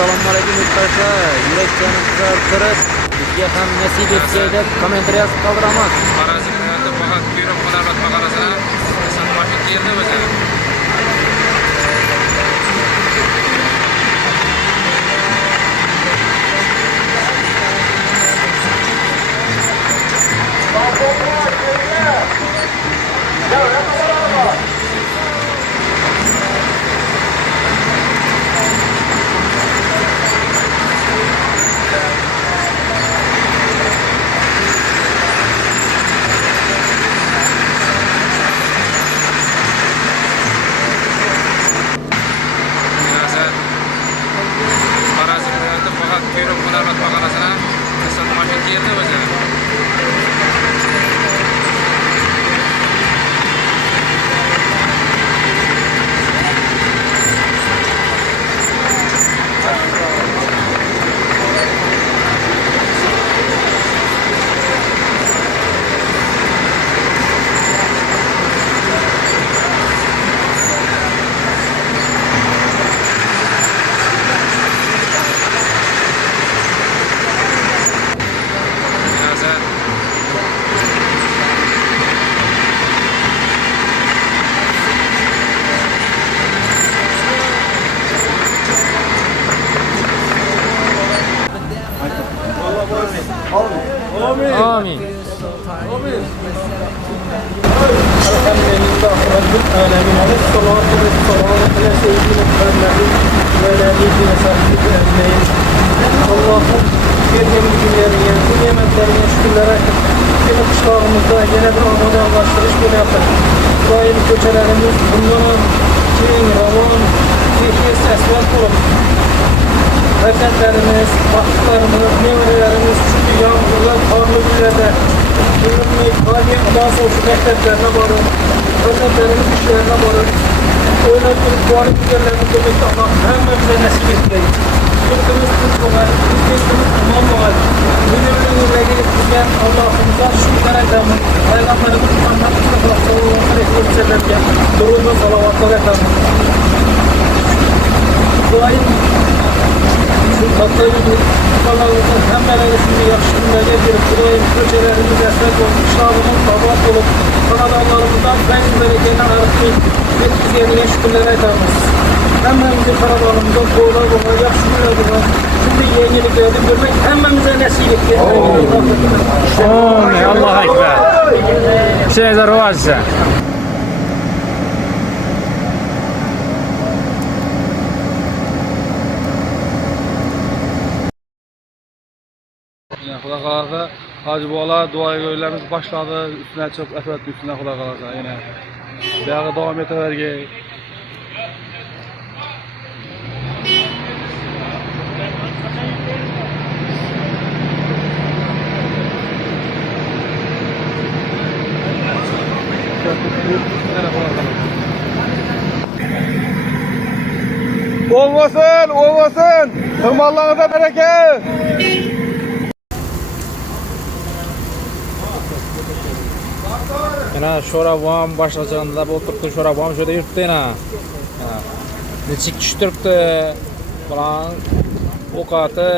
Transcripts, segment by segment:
Assalomu alaykum yurtdoshlar. Yuraklarni qizartirib, bizga ham nasib etsa deb kommentariy yozib qoldiramiz. Xorazmda faqat buyruq qo'llarga qarasa, inson mashina keldi o'zi. Xorazmda faqat buyruq qo'llarga qarasa, inson mashina keldi o'zi. Amin. Elhamdülillah Rabbil alemin. Salatu ve selamu ala seyyidina Muhammedin ve ala alihi ve sahbihi ecmaîn. Allah'ın verdiğimiz günlerine, bu nimetlerine şükürler ederim. Yine kışlarımızda yine bir Allah'laştırış böyle yaptık. İsrail köçelerimiz bundan keng, ravan, temiz, esvak olup hareketlerimiz, vakitlerimiz, nevrelerimiz, çünkü yağmurlar, karlı günlerde yürünmek, hali Allah'a olsun mekteplerine varır, hareketlerimiz işlerine varır, oyuna girip varıp güzellerini demekte Allah hemmemize nasip etmeyiz. Yurtumuz kız var, ülkemiz imam var, günümüzle gelip giden Allah'ımıza şükürler ederim. Peygamberimiz Muhammed sallallahu aleyhi ve sellem'e durumda salavatlar ederim. Bu ayın Tatlıydı, kalanımızın hemmelerinde yaxşı günlerine girip, burayın köçelerimiz esnek olmuş, şahımız tabat olup, kanadallarımızdan feyz berekeni arıtmayıp, yetkizgeniye şükürler ederiz. Hemmemizin kanadalımızdan doğrular bunlar, yaxşı günler bunlar. Şimdi yenilikleri görmek hemmemize nasip etti. Amin. Allahu ekber. İşinize rivaz ise. Xudo qalasa Hacı Bola dua görevlerimiz başladı. Üstüne çok efendim üstüne Xudo qalasa yine. Daha devam ederge. Olmasın, olmasın. Tırmallarınıza bereket. Yana sho'rabom boshqachanda o'tiribdi, sho'rabom shu yerda yuribdi yana. Nechik tushtiribdi. Bilan ovqati,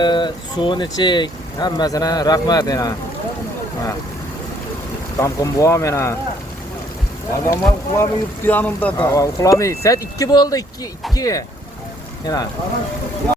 suv nechik, hammasini rahmat yana. Tomqim bo'm yana. Adamlar kulağımı yuttu yanımda da. Uxlamay. Saat 2 bo'ldi, 2. Yana.